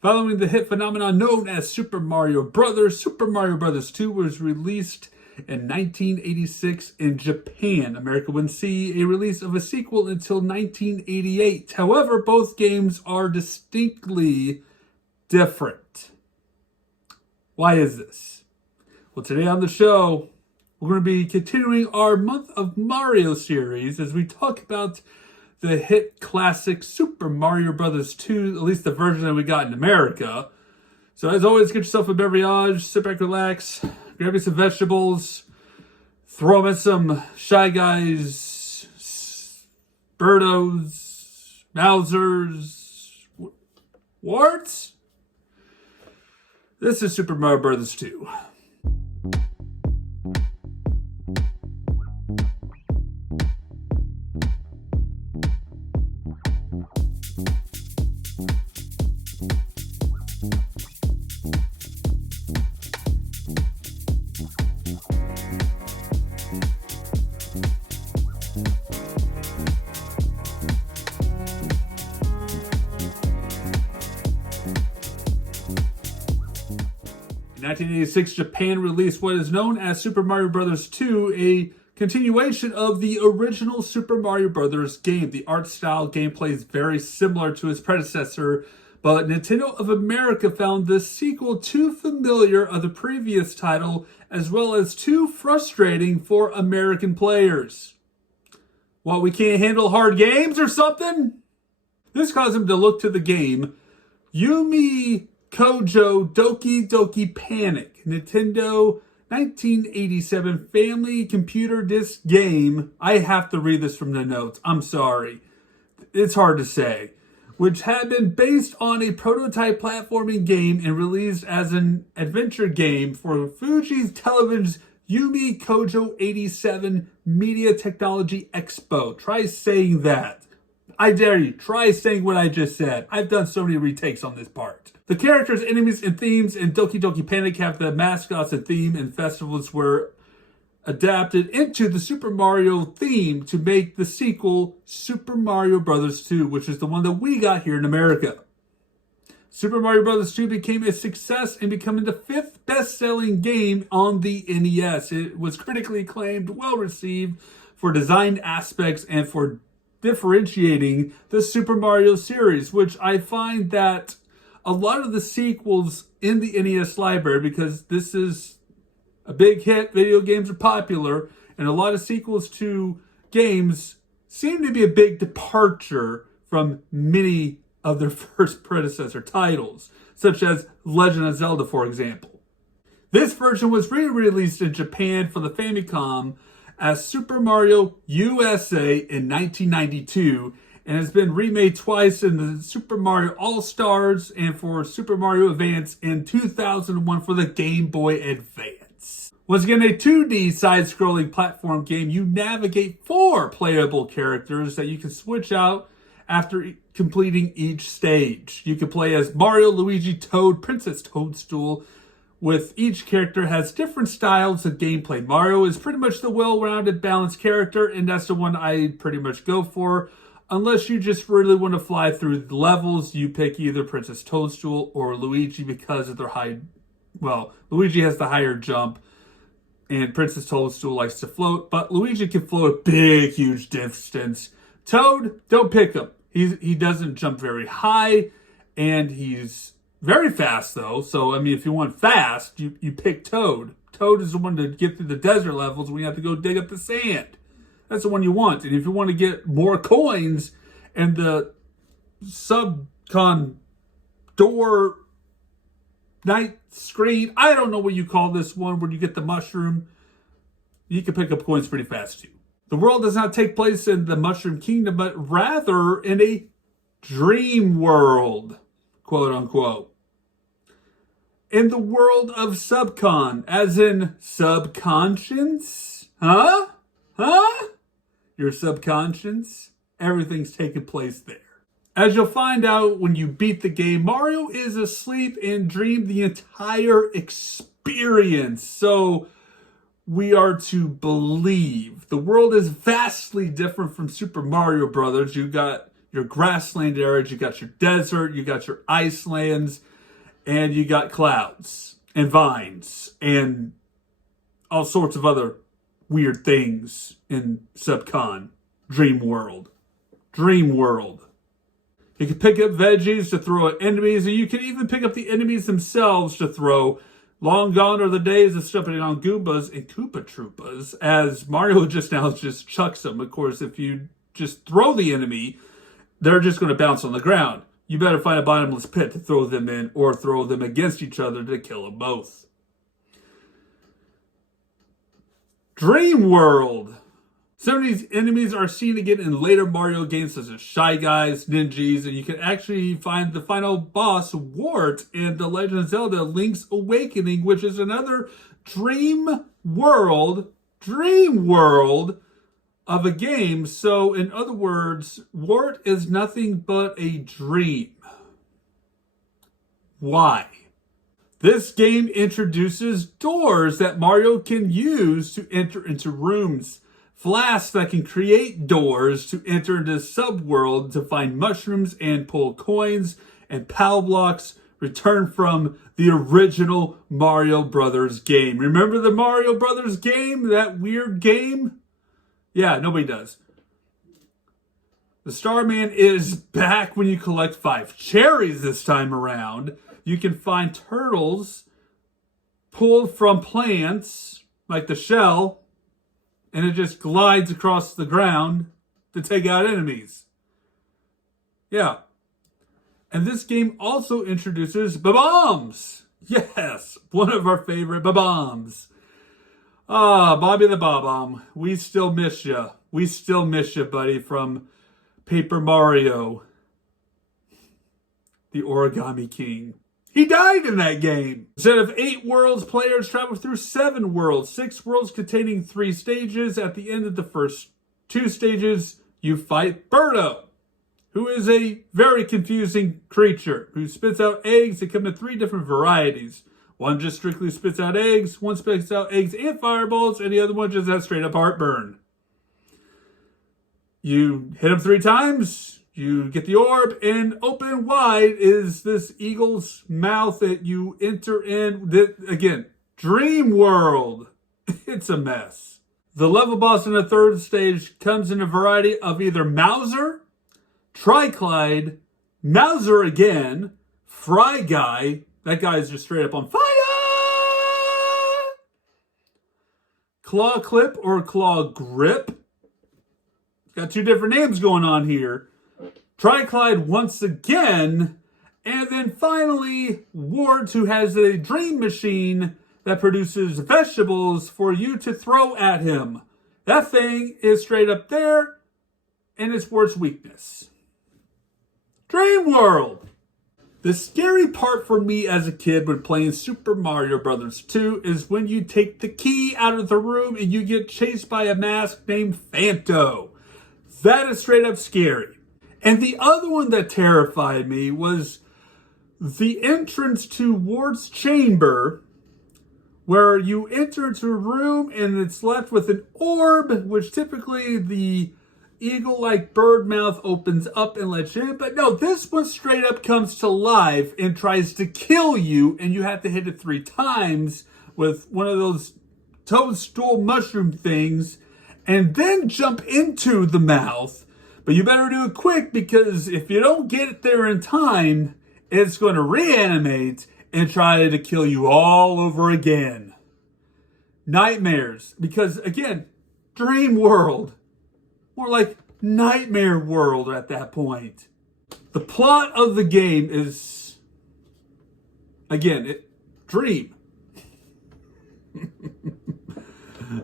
Following the hit phenomenon known as Super Mario Bros., Super Mario Bros. 2 was released in 1986 in Japan. America wouldn't see a release of a sequel until 1988. However, both games are distinctly different. Why is this? Well, today on the show, we're going to be continuing our Month of Mario series as we talk about the hit classic Super Mario Bros. 2, at least the version that we got in America. So as always, get yourself a beverage, sit back, relax, grab you some vegetables, throw them at some Shy Guys, Birdos, Mousers, Warts. This is Super Mario Bros. 2. In 1986, Japan released what is known as Super Mario Bros. 2, a continuation of the original Super Mario Bros. Game. The art style gameplay is very similar to its predecessor, but Nintendo of America found the sequel too familiar of the previous title, as well as too frustrating for American players. What, we can't handle hard games or something? This caused him to look to the game Yumi Kojo Doki Doki Panic, Nintendo 1987 family computer disc game. I have to read this from the notes. I'm sorry. It's hard to say. Which had been based on a prototype platforming game and released as an adventure game for Fuji Television's Yumi Kojo 87 Media Technology Expo. Try saying that. I dare you, try saying what I just said. I've done so many retakes on this part. The characters, enemies, and themes in Doki Doki Panic have the mascots and theme and festivals were adapted into the Super Mario theme to make the sequel Super Mario Bros. 2, which is the one that we got here in America. Super Mario Bros. 2 became a success and becoming the 5th best-selling game on the NES. It was critically acclaimed, well-received for design aspects and for differentiating the Super Mario series, which I find that a lot of the sequels in the NES library, because this is a big hit, video games are popular, and a lot of sequels to games seem to be a big departure from many of their first predecessor titles, such as Legend of Zelda, for example. This version was re-released in Japan for the Famicom as Super Mario USA in 1992, and has been remade twice in the Super Mario All-Stars and for Super Mario Advance in 2001 for the Game Boy Advance. Once again, a 2D side-scrolling platform game, you navigate 4 playable characters that you can switch out after completing each stage. You can play as Mario, Luigi, Toad, Princess Toadstool, with each character has different styles of gameplay. Mario is pretty much the well-rounded, balanced character, and that's the one I pretty much go for. Unless you just really want to fly through the levels, you pick either Princess Toadstool or Luigi because of their high... Well, Luigi has the higher jump, and Princess Toadstool likes to float, but Luigi can float a big, huge distance. Toad, don't pick him. He doesn't jump very high, and he's very fast, though. So, I mean, if you want fast, you pick Toad. Toad is the one to get through the desert levels when you have to go dig up the sand. That's the one you want. And if you want to get more coins and the Subcon door night screen, I don't know what you call this one, where you get the mushroom, you can pick up coins pretty fast too. The world does not take place in the Mushroom Kingdom, but rather in a dream world, quote unquote. In the world of Subcon, as in subconscious? Huh? Your subconscious? Everything's taking place there. As you'll find out when you beat the game, Mario is asleep and dreamed the entire experience. So we are to believe. The world is vastly different from Super Mario Brothers. You got your grassland areas, you got your desert, you got your ice lands, and you got clouds and vines and all sorts of other weird things in Subcon. Dream World. Dream World. You can pick up veggies to throw at enemies, and you can even pick up the enemies themselves to throw. Long gone are the days of stepping on Goombas and Koopa Troopas, as Mario just now just chucks them. Of course, if you just throw the enemy, they're just going to bounce on the ground. You better find a bottomless pit to throw them in, or throw them against each other to kill them both. Dream World. Some of these enemies are seen again in later Mario games, such as Shy Guys, Ninjas, and you can actually find the final boss, Wart, in The Legend of Zelda Link's Awakening, which is another dream world of a game. So, in other words, Wart is nothing but a dream. Why? This game introduces doors that Mario can use to enter into rooms. Flasks that can create doors to enter into Subworld to find mushrooms and pull coins, and POW blocks returned from the original Mario Brothers game. Remember the Mario Brothers game? That weird game? Yeah, nobody does. The Starman is back when you collect 5 cherries this time around. You can find turtles pulled from plants, like the shell, and it just glides across the ground to take out enemies. Yeah. And this game also introduces Bob-ombs. Yes, one of our favorite Bob-ombs. Ah, Bobby the Bob-omb, we still miss you. We still miss you, buddy, from Paper Mario, the Origami King. He died in that game. Instead of 8 worlds, players travel through 7 worlds. 6 worlds containing 3 stages. At the end of the first 2 stages, you fight Birdo, who is a very confusing creature who spits out eggs that come in 3 different varieties. One just strictly spits out eggs, one spits out eggs and fireballs, and the other one just has straight up heartburn. You hit him 3 times, you get the orb, and open wide is this eagle's mouth that you enter in. Again, Dream World. It's a mess. The level boss in the 3rd stage comes in a variety of either Mauser, Triclide, Mauser again, Fry Guy. That guy is just straight up on fire! Claw Clip or Claw Grip. Got 2 different names going on here. Triclide once again, and then finally Wart, who has a dream machine that produces vegetables for you to throw at him. That thing is straight up there, and it's Wart's weakness. Dream World! The scary part for me as a kid when playing Super Mario Bros. 2 is when you take the key out of the room and you get chased by a mask named Phanto. That is straight up scary. And the other one that terrified me was the entrance to Wart's chamber, where you enter into a room and it's left with an orb, which typically the eagle-like bird mouth opens up and lets you in. But no, this one straight up comes to life and tries to kill you, and you have to hit it 3 times with one of those toadstool mushroom things, and then jump into the mouth. But you better do it quick, because if you don't get it there in time, it's going to reanimate and try to kill you all over again. Nightmares. Because, again, Dream World. More like Nightmare World at that point. The plot of the game is, again, dream.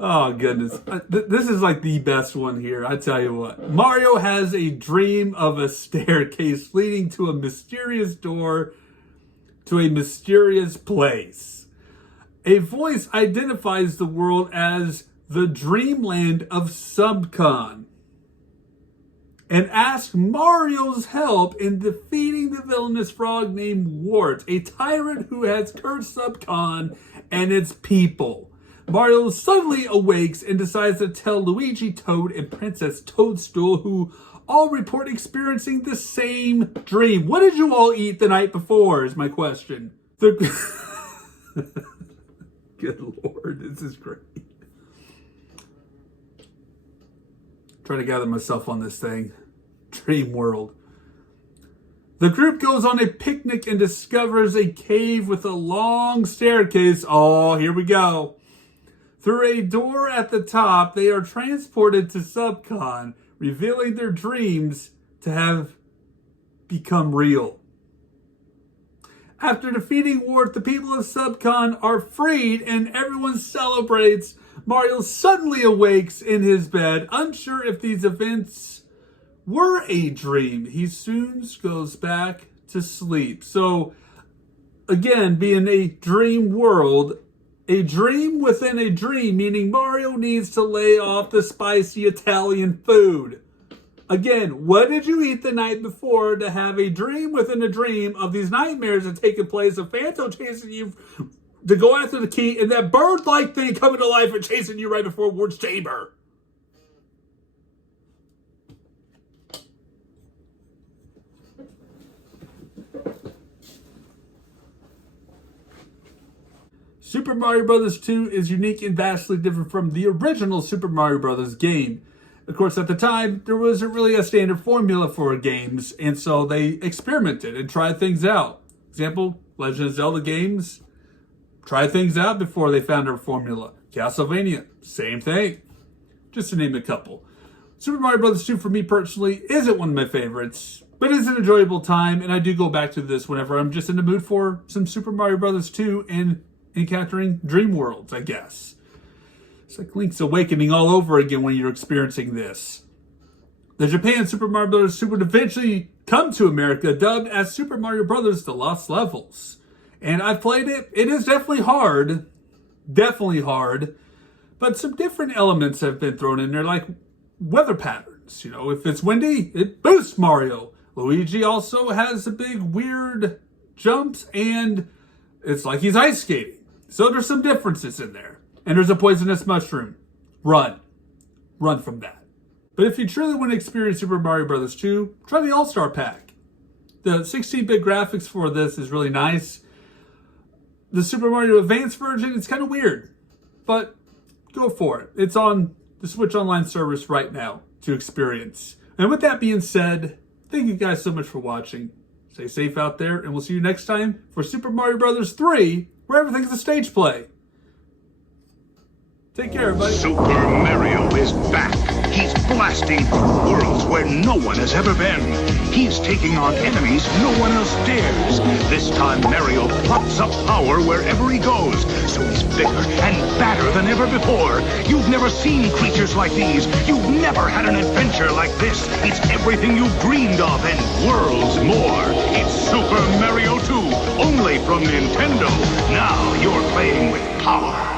Oh, goodness. This is like the best one here, I tell you what. Mario has a dream of a staircase leading to a mysterious door to a mysterious place. A voice identifies the world as the Dreamland of Subcon and asks Mario's help in defeating the villainous frog named Wart, a tyrant who has cursed Subcon and its people. Mario suddenly awakes and decides to tell Luigi, Toad, and Princess Toadstool, who all report experiencing the same dream. What did you all eat the night before is my question. Good Lord, this is great. Trying to gather myself on this thing. Dream world. The group goes on a picnic and discovers a cave with a long staircase. Oh, here we go. Through a door at the top, they are transported to Subcon, revealing their dreams to have become real. After defeating Wart, the people of Subcon are freed and everyone celebrates. Mario suddenly awakes in his bed, unsure if these events were a dream. He soon goes back to sleep. So, again, being a dream world, a dream within a dream, meaning Mario needs to lay off the spicy Italian food. Again, what did you eat the night before to have a dream within a dream of these nightmares that taking place, a phantom chasing you to go after the key, and that bird-like thing coming to life and chasing you right before Wart's chamber? Super Mario Bros. 2 is unique and vastly different from the original Super Mario Bros. Game. Of course, at the time, there wasn't really a standard formula for games, and so they experimented and tried things out. Example, Legend of Zelda games tried things out before they found their formula. Castlevania, same thing. Just to name a couple. Super Mario Bros. 2, for me personally, isn't one of my favorites, but it's an enjoyable time, and I do go back to this whenever I'm just in the mood for some Super Mario Bros. 2 and encountering dream worlds, I guess. It's like Link's Awakening all over again when you're experiencing this. The Japan Super Mario Bros. 2 would eventually come to America, dubbed as Super Mario Bros. The Lost Levels. And I've played it. It is definitely hard. Definitely hard. But some different elements have been thrown in there, like weather patterns. You know, if it's windy, it boosts Mario. Luigi also has a big weird jumps, and it's like he's ice skating. So there's some differences in there. And there's a poisonous mushroom. Run. Run from that. But if you truly want to experience Super Mario Bros. 2, try the All-Star Pack. The 16-bit graphics for this is really nice. The Super Mario Advance version, it's kind of weird. But go for it. It's on the Switch Online service right now to experience. And with that being said, thank you guys so much for watching. Stay safe out there, and we'll see you next time for Super Mario Bros. 3, where everything's a stage play. Take care, everybody. Super Mario is back. He's blasting through worlds where no one has ever been. He's taking on enemies no one else dares. This time Mario pops up power wherever he goes, so he's bigger and badder than ever before. You've never seen creatures like these. You've never had an adventure like this. It's everything you've dreamed of and worlds more. It's Super Mario 2, only from Nintendo. Now you're playing with power.